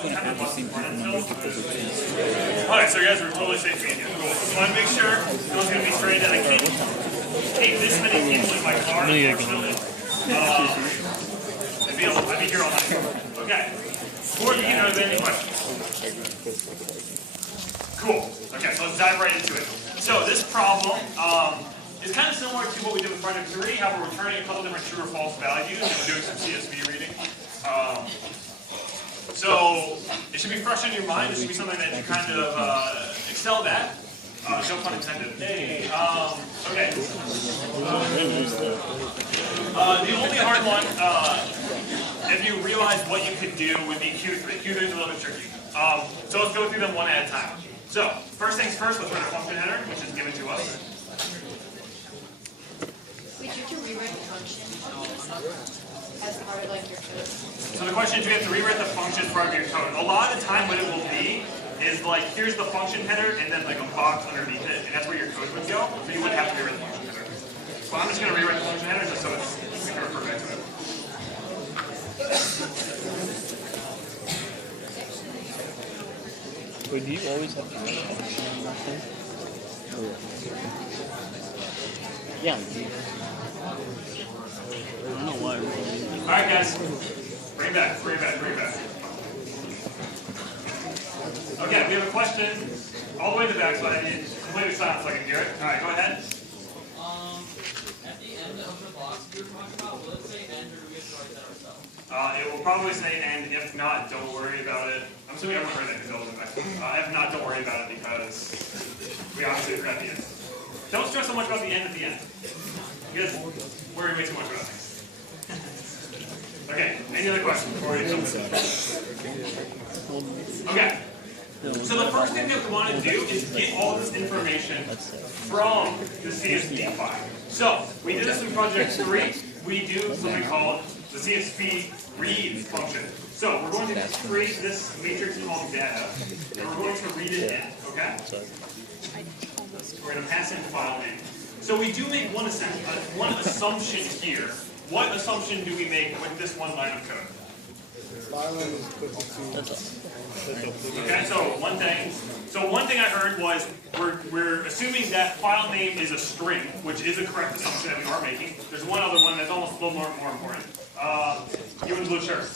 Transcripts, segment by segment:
Alright, so you guys are totally safe being here. Cool. Just want to make sure no one's going to be stranded. I can't take this many people in my car, unfortunately. I'd be here all night. Okay. Before we begin, are there any questions? Cool. Okay, so let's dive right into it. So this problem is kind of similar to what we did with project 3, how we're returning a couple different true or false values, and we're doing some CSV reading. So it should be fresh in your mind. This should be something that you kind of excelled at. No pun intended. Hey, okay. The only hard one, if you realize what you could do, would be Q3. Q3 is a little bit tricky. So let's go through them one at a time. So first things first, let's write a function header, which is given to us. Wait, you have to rewrite the function as part of like your code? So the question is, do you have to rewrite the function as part of your code? A lot of the time what it will be is like, here's the function header and then like a box underneath it, and that's where your code would go, so you wouldn't have to rewrite the function header. So I'm just going to rewrite the function header just so we can refer back to it. Wait, do you always have to write a function on that thing? Yeah. I don't know why. Alright guys, bring it back. Okay, we have a question all the way in the back, so I need completely silent so I can hear it. Alright, go ahead. At the end of the box we were talking about, will it say end or do we have to write that ourselves? It will probably say end. If not, don't worry about it. I'm assuming everyone heard that because I wasn't back. If not, don't worry about it because we obviously forgot the end. Don't stress so much about the end at the end. You guys worry way too much about things. Okay, any other questions before we jump into it? Okay. So the first thing that we want to do is get all this information from the CSV file. So we did this in project 3. We do something called the CSV read function. So we're going to create this matrix called data, and we're going to read it in, okay? We're going to pass in file name. So we do make one assumption here. What assumption do we make with this one line of code? Okay, so one thing I heard was we're assuming that file name is a string, which is a correct assumption that we are making. There's one other one that's almost a little more important. You in blue shirt.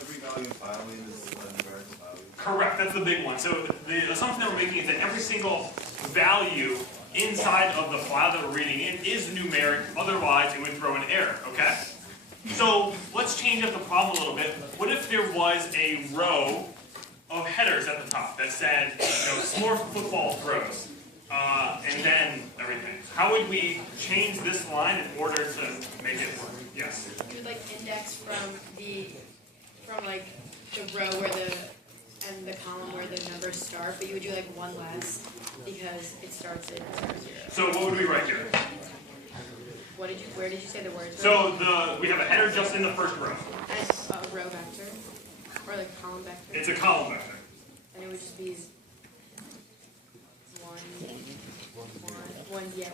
Every value in file name is a numerical value. Correct, that's the big one. So the assumption that we're making is that every single value inside of the file that we're reading in is numeric, otherwise it would throw an error, okay? So let's change up the problem a little bit. What if there was a row of headers at the top that said, smart football throws, and then everything? How would we change this line in order to make it work? Yes? You would like index from like the row where and the column where the numbers start, but you would do like one less because it starts at 0, 0. So what would we write here? Where did you say the words? So we have a header just in the first row. And a row vector or like column vector. It's a column vector. And it would just be 1, 0.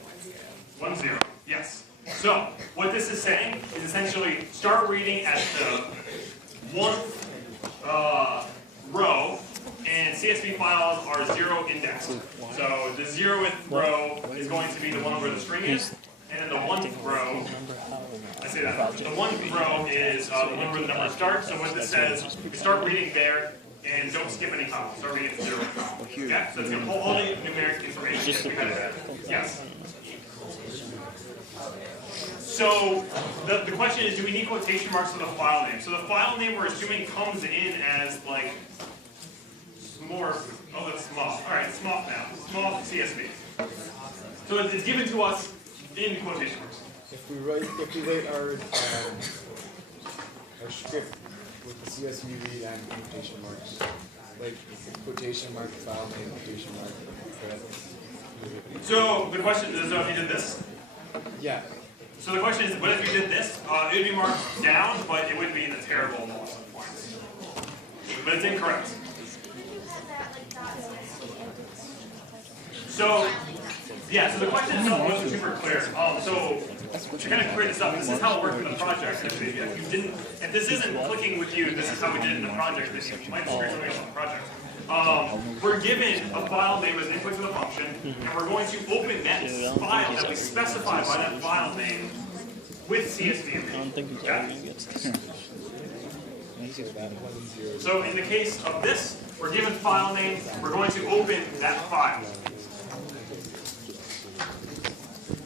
1, 0. Yes. So what this is saying is essentially start reading at the 1th row, and CSV files are 0 indexed. So the 0th row is going to be the one where the string is, and then the 1th row, the 1th row is the one where the number starts. So what this says, start reading there, and don't skip any columns. Start reading at the 0th column. Okay? So it's going to pull all the numeric information that we had. Yes. So the question is, do we need quotation marks for the file name? So the file name we're assuming comes in as like small. Oh, that's small. All right, small now. Small CSV. So it's given to us in quotation marks. If we write our script with the CSV read and quotation marks, like quotation mark file name, quotation mark. So the question is, if you did this. Yeah. So the question is, what if you did this? It would be marked down, but it would be the terrible loss of points. But it's incorrect. So, yeah, so the question itself wasn't super clear. So to kind of clear this up, this is how it worked in the project. If this isn't clicking with you, this is how we did it in the project. This might screw something else in the project. We're given a file name as input to the function, and we're going to open that file that we specify by that file name with CSV. I don't think he's ever gonna get this. So in the case of this, we're given file name, we're going to open that file.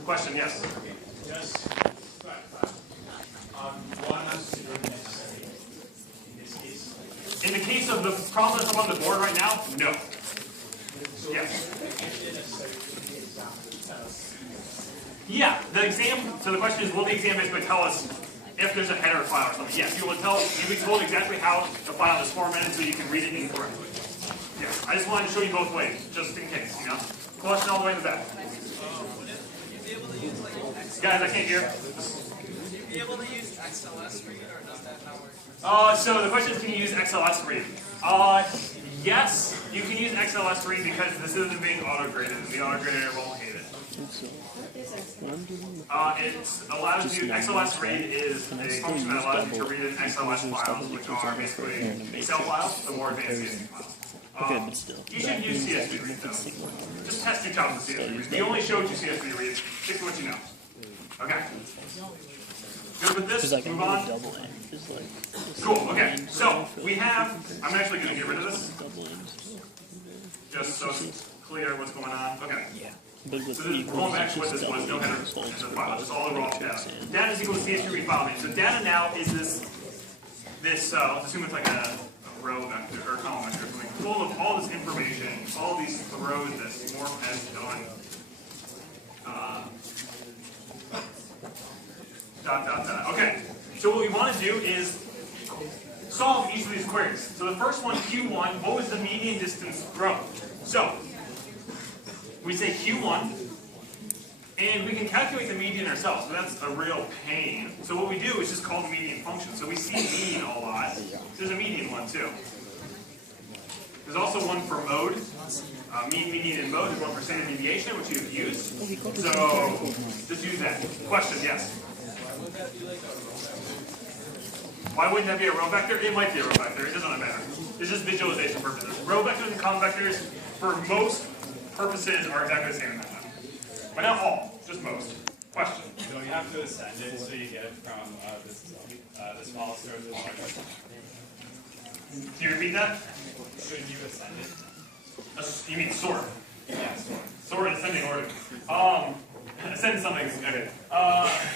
Question, yes? Yes. One has to do necessary in this case. In the case of the problem that's up on the board right now, no. Yes. Yeah, the exam, so the question is, will the exam basically tell us if there's a header file or something? Yes, you'll be told exactly how the file is formatted so you can read it incorrectly. Yes, I just wanted to show you both ways, just in case, you know? Question all the way in the back. Guys, I can't hear. Would you be able to use XLS read, or does that not work? So the question is, can you use XLS read? Yes, you can use XLS read because this isn't being auto-graded, and the auto-grader won't hate it. It allows you, XLS read is a function that allows you to read in XLS files, which are basically Excel files, the more advanced CSV files. Okay, but still. You should use CSV read though. Just test your job with CSV read. We only showed you CSV read. Stick to what you know. Okay. Good with this? Because I can Move do a on. double end. Just like. Cool, okay. So, we have, I'm actually going to get rid of this, Double ends. just so it's clear what's going on. Okay. But with So this, equals, going back it's to what just this was, no double header, ends. it's a file, just all the raw data. Data is equal to CSV read file name. So data now is this, let's assume it's like a row vector, or column vector, something full of all this information, all these rows that Morph has done. Okay, so what we want to do is solve each of these queries. So the first one, Q1, what was the median distance grown? So, we say Q1, and we can calculate the median ourselves, so that's a real pain. So what we do is just call the median function. So we see mean a lot. There's a median one too. There's also one for mode. Mean, median, and mode. There's one for standard deviation, which you've used. So just use that. Question, yes? Why wouldn't that be a row vector? It might be a row vector. It doesn't matter. It's just visualization purposes. Row vectors and column vectors, for most purposes, are exactly the same in MATLAB. But not all, just most. Question. So you have to ascend it so you get it from this file store to the project. Can you repeat that? Should you ascend it? You mean sort? Yeah, sort. Sort in ascending order. Ascend something. Okay.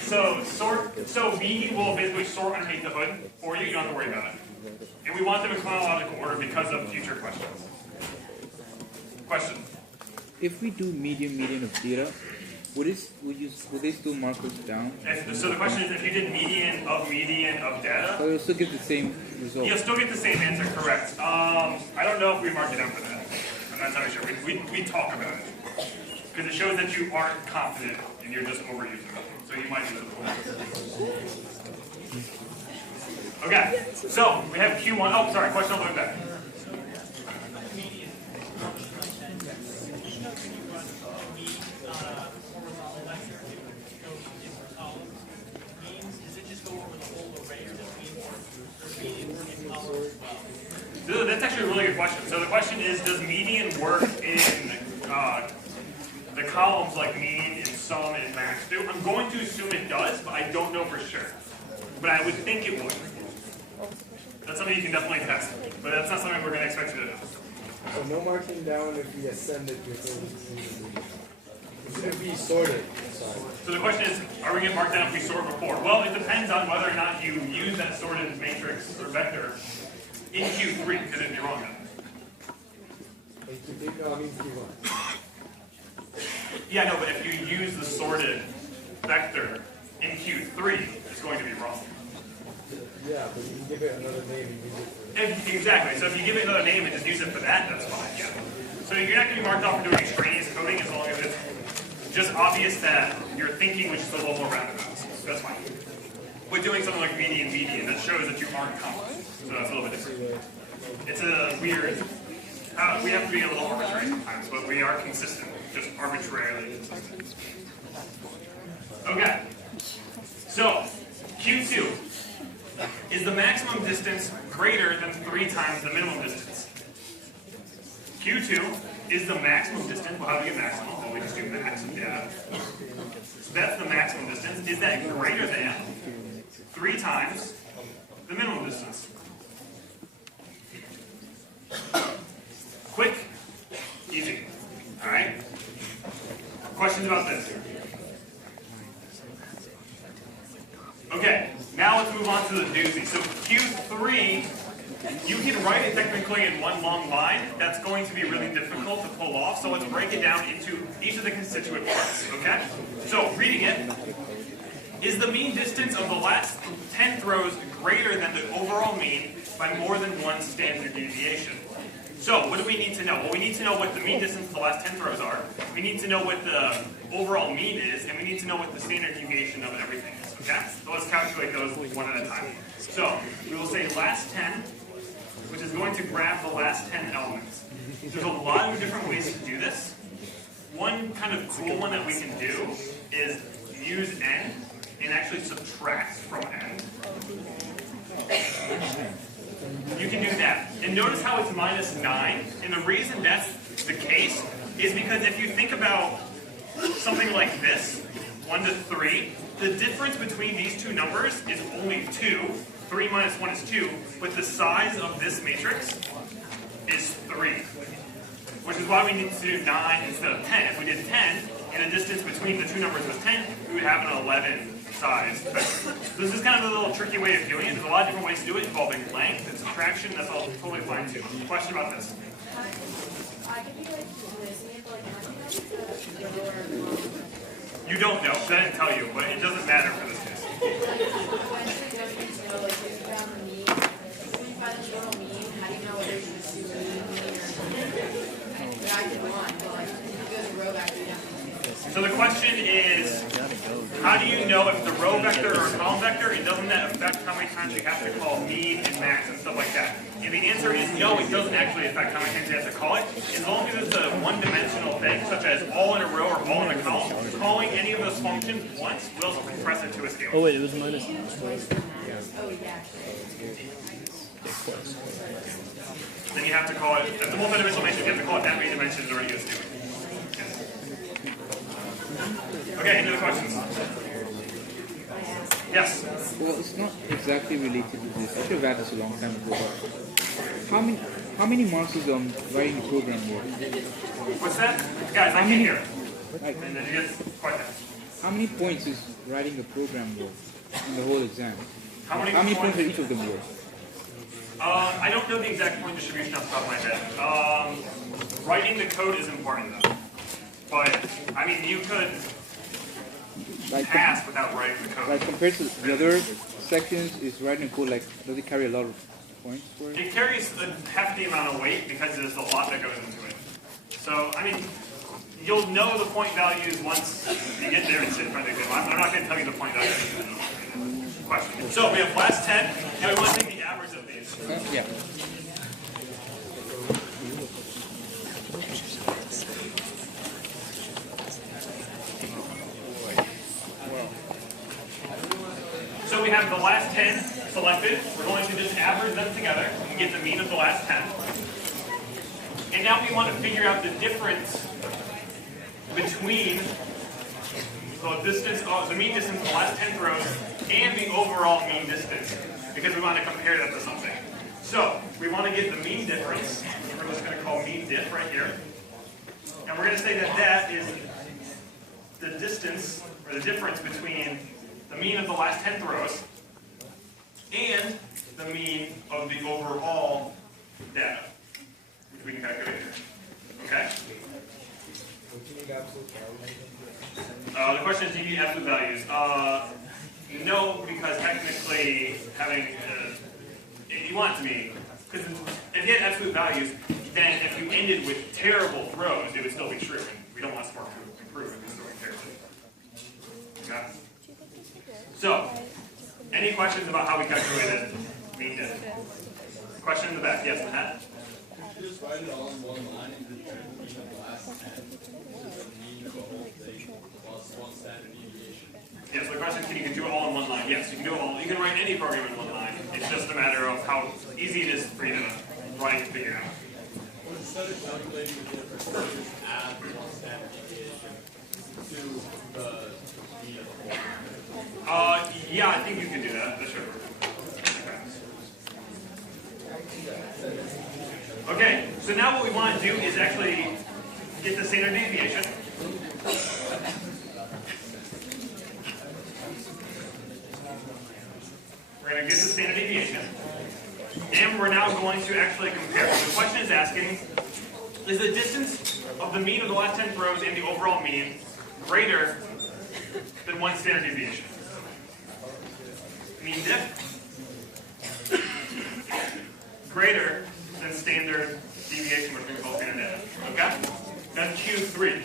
So we will basically sort underneath the hood for you. You don't have to worry about it. And we want them in chronological order because of future questions. Question. If we do median of data, would they still mark us down? So the question is, if you did median of data, So you'll still get the same result. you'll still get the same answer, correct. I don't know if we marked it down for that. I'm not entirely sure. We talk about it. Because it shows that you aren't confident and you're just overusing it. So you might use it. Okay, so we have Q1. Oh, sorry, question all the way back. That's actually a really good question. So the question is, does median work in the columns like mean and sum and max do? I'm going to assume it does, but I don't know for sure. But I would think it would. That's something you can definitely test, but that's not something we're going to expect you to do. So no marking down if we ascend it before if we sort it. Sorry. So the question is, are we going to mark down if we sort before? Well, it depends on whether or not you use that sorted matrix or vector in Q3, because it'd be wrong then. No, I mean Q1. Yeah, no, but if you use the sorted vector in Q3, it's going to be wrong. Yeah, but you can give it another name and use it for Exactly. So if you give it another name and just use it for that, that's fine. Yeah. So you're not going to be marked off for doing extraneous coding as long as it's just obvious that you're thinking, which is a little more roundabout. So that's fine. With doing something like median, that shows that you aren't confident. So that's a little bit different. It's a weird. We have to be a little arbitrary sometimes, but we are consistent, just arbitrarily consistent. Okay. So, Q2 is the maximum distance greater than 3 times the minimum distance. Q2 is the maximum distance. Well, how do we get maximum? Well, we just do max. Yeah. So that's the maximum distance. Is that greater than 3 times the minimum distance? Quick, easy. All right. Questions about this? Okay, now let's move on to the doozy. So Q3, you can write it technically in one long line. That's going to be really difficult to pull off, so let's break it down into each of the constituent parts, okay? So, reading it, is the mean distance of the last 10 rows greater than the overall mean by more than 1 standard deviation? So, what do we need to know? Well, we need to know what the mean distance of the last 10 rows are. We need to know what the overall mean is, and we need to know what the standard deviation of everything is, okay? So let's calculate those one at a time. So, we will say last 10, which is going to grab the last 10 elements. There's a lot of different ways to do this. One kind of cool one that we can do is use n and actually subtract from n. You can do that. And notice how it's minus 9. And the reason that's the case is because if you think about something like this, 1 to 3, the difference between these two numbers is only 2. 3 minus 1 is 2. But the size of this matrix is 3. Which is why we need to do 9 instead of 10. If we did 10, and the distance between the two numbers was 10, we would have an 11 size. This is kind of a little tricky way of doing it. There's a lot of different ways to do it involving length and subtraction. That's all totally fine too. Question about this? You don't know. I didn't tell you, but it doesn't matter for this case. So the question is, how do you know if the row vector or a column vector, and doesn't that affect how many times you have to call mean and max and stuff like that? And the answer is no, it doesn't actually affect how many times you have to call it. As long as it's a one-dimensional thing, such as all in a row or all in a column, calling any of those functions once will compress it to a scale. Oh wait, it was minus. Then you have to call it, if the multi-dimensional matrix, you have to call it that many dimensions or it gets stupid. Okay, any other questions? Yes? Well, it's not exactly related to this. I should have had this a long time ago. How many marks is writing the program work? What's that? Guys, I can't hear. Like, And then you get quite that. how many points is writing the program work in the whole exam? How many points are each of them worth? I don't know the exact point distribution off the top of my head. Writing the code is important though. But, I mean, you could pass without writing the code. Like compared to the other sections, is writing code like, does it carry a lot of points for it? It carries a hefty amount of weight because there's a lot that goes into it. So, I mean, you'll know the point values once you get there and sit in front of the exam. I'm not going to tell you the point values. Question. So, we have last 10, and we want to take the average of these. Yeah. So we have the last 10 selected. We're going to just average them together and get the mean of the last 10. And now we want to figure out the difference between the distance, the mean distance of the last 10 rows and the overall mean distance, because we want to compare that to something. So we want to get the mean difference. We're just going to call mean diff right here. And we're going to say that that is the distance, or the difference between the mean of the last 10 rows and the mean of the overall data, which we can calculate here. Okay? The question is, do you need absolute values? No, because technically having, if you want it to be, because if you had absolute values, then if you ended with terrible rows, it would still be true. And we don't want smart to improve if it's still terrible. Okay? So, any questions about how we calculated mean diff? Question in the back. Yes, Matt? Could you just write it all in one line and determine the mean of the last 10, which is the mean of the whole thing, plus one standard deviation? Yes, the question is, can you do it all in one line? Yes, you can do it all. You can write any program in one line. It's just a matter of how easy it is for you to write and figure out. Instead of calculating the difference, just add one standard deviation to the yeah, I think you can do that. That's sure. Okay, so now what we want to do is actually get the standard deviation. We're going to get the standard deviation. And we're now going to actually compare. So the question is asking, is the distance of the mean of the last 10 rows and the overall mean greater than one standard deviation? Mean diff greater than standard deviation, which we call standard diff. Okay? That's Q3.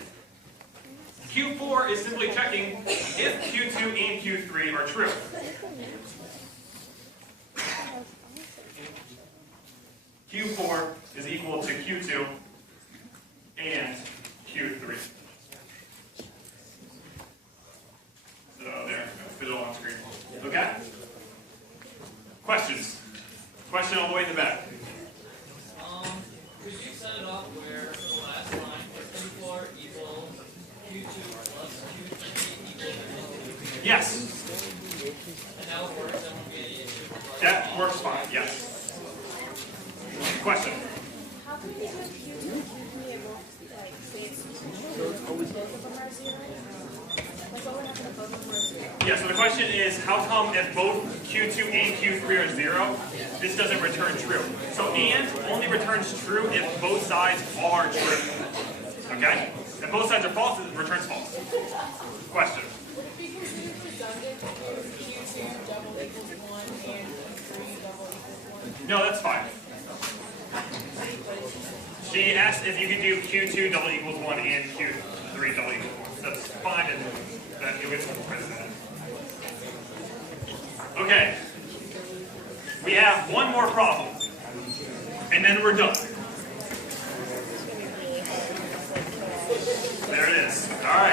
Q4 is simply checking if Q2 and Q3 are true. Q4 is equal to Q2 and Q3. So there, put it all on screen. Okay? Questions? Question all the way in the back. Could you set it up where for the last line, Q4 equals Q2 plus Q3 equals Yes. and that would work, that won't be any issue. That works fine, yes. Question? How come you have Q2 and Q3 and both, like, say it's both of them are 0? Like, what would happen if both of them are 0? Yeah, so the question is, how come if both Q2 and Q3 are 0, this doesn't return true? So and only returns true if both sides are true. Okay? If both sides are false, it returns false. Question? Because it is redundant if Q2 double equals 1 and Q3 double equals 1. No, that's fine. She asked if you could do Q2 double equals 1 and Q3 double equals 1. That's fine, and then you get some precedent. Okay. We have one more problem, and then we're done. There it is. All right.